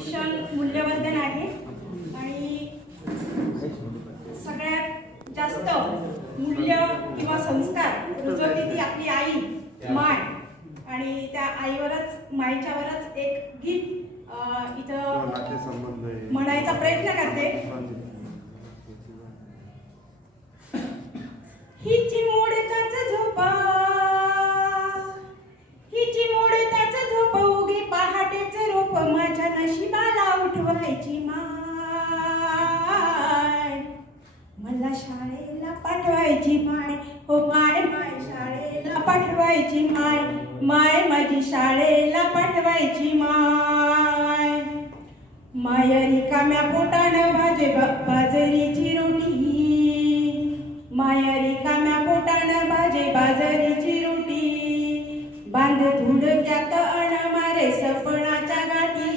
शिक्षण मूल्यवर्धन आहे आणि सगळ्यात जास्त मूल्य किंवा संस्कार रुजवते ती आपली आई माय आणि त्या आईवरच मायच्यावरच एक गीत इथं म्हणायचा प्रयत्न करते. हिची मोडताच झोपा हिची मोडताच झोप उगी पहाटेच रोप माझ्या नशिबाला उठवायची माय मला शाळेला पाठवायची माय हो माय माय शाळेला पाठवायची माय माय माझी शाळेला पाठवायची माय माय रिकाम्या पोटानं बाजरीची रोटी माय रिकाम्या पोटानं बाजरीची रोटी बांध धुडक्यात अण मारे सपनाच्या गाठी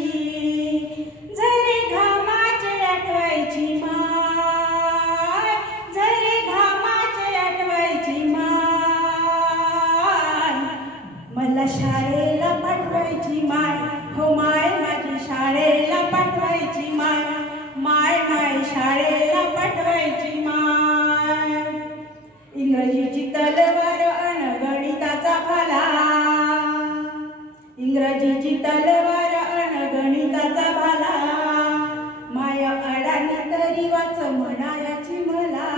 झरे घामाचे आठवायची माय झरे घामाचे आठवायची माय मला शाळेला पाठवायची माय हो माय माझी शाळेला पाठवायची माय माय माय शाळेला पाठवायची माय इंग्रजीची तलवार अन गणिताचा भाला इंग्रजीची तलवार अन गणिताचा भाला माय अडाणी तरी वाच म्हणायाची मला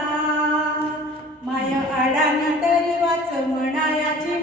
माय अडाणी तरी वाच म्हणायाची